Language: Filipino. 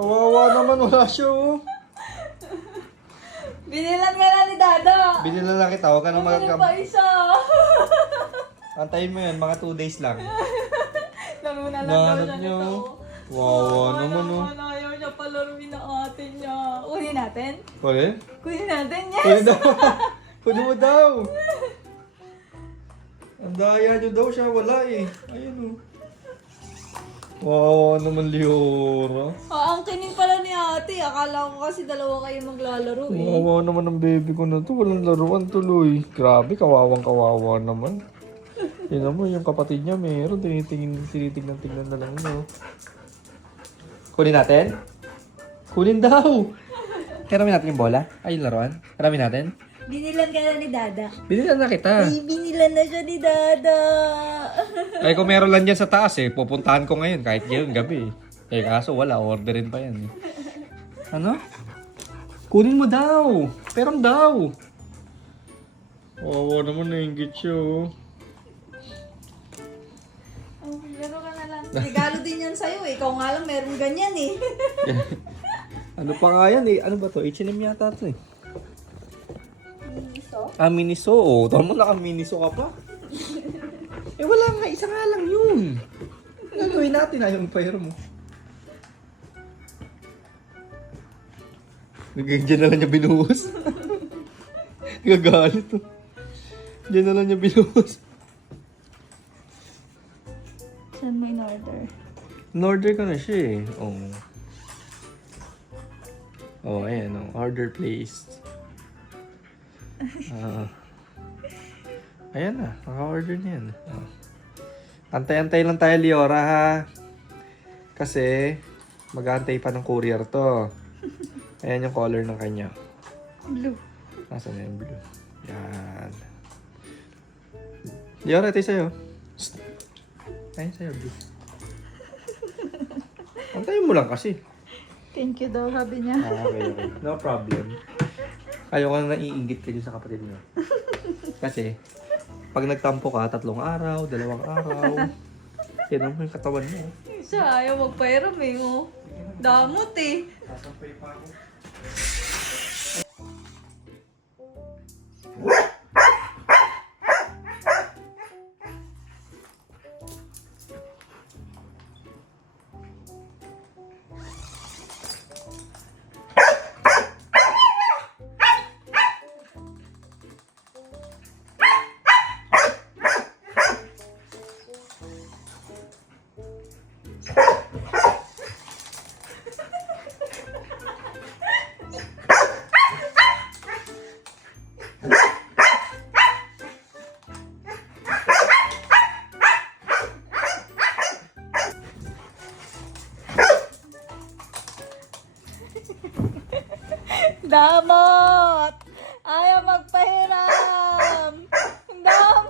Kawawa naman, wala siya oh. Binilan ka na ni Dada. Binila lang kita, huwag ka nang Bumili magkam... pa isa. Antayin mo yun, mga 2 days lang. Laro na lang daw Nahanap siya niyo. nito. Wawa naman oh. Ayaw niya palaruin na ate niya. Kunin natin? Pwede? Kunin natin, yes! Pwede daw. Pwede mo daw. Ang daya nyo daw siya, wala eh. Ayun oh. Wawa naman, Leora. Aangkinin pala ni ate. Akala ko kasi dalawa kayo maglalaro eh. Wawa naman ang baby ko na to. Walang laruan tuloy. Grabe, kawawang kawawa naman. Yun naman, yung kapatid niya meron. Tinitignan na lang no. Kunin natin? Kunin daw! Karamin natin yung bola? Ay, yung laruan? Karamin natin? Binilan ka na ni Dada. Binilan na kita. Ay, binilan na siya ni Dada. Ay, kung meron lang dyan sa taas eh, pupuntahan ko ngayon kahit ngayon gabi eh. Eh, kaso wala, orderin pa yan eh. Ano? Kunin mo daw! Perang daw! Oo, naman nainggit siya oh. Oh, laro ka na lang. Regalo din yan sa'yo eh. Ikaw nga lang meron ganyan eh. Ano pa nga yan eh? Ano ba to? H&M yata to eh. Miniso? Ah, Miniso. Oh, tama mo naka-Miniso ka pa. Eh, wala nga. Isa nga lang yun. Gagawin natin. Ayaw mo pahiro mo. Diyan na lang niya binuhos. Gagalit to. Diyan na lang niya binuhos. Saan mo in-order? In-order ko na siya eh. Oh. Oh, ayan. Oh. Order placed. Ayan na. Naka-order na yan. Oh. Antay-antay lang tayo, Leora, ha? Kasi, mag-aantay pa ng courier to. Ayan yung color ng kanya. Blue. Nasaan na yung blue? Yan. Leora, ito yung sa'yo. Psst. Ayan sa'yo, blue. Antayin mo lang kasi. Thank you daw, sabi niya. Ah, okay. No problem. Ayaw ka na naiingit ka dyan sa kapatid mo. Kasi, pag nagtampo ka, 3 araw, 2 araw, yan ang yung katawan mo. Siya, ayaw magpairam eh. Oh. Damot eh. Sasampay pa ako. Damot! Ayaw magpahiram! Damot!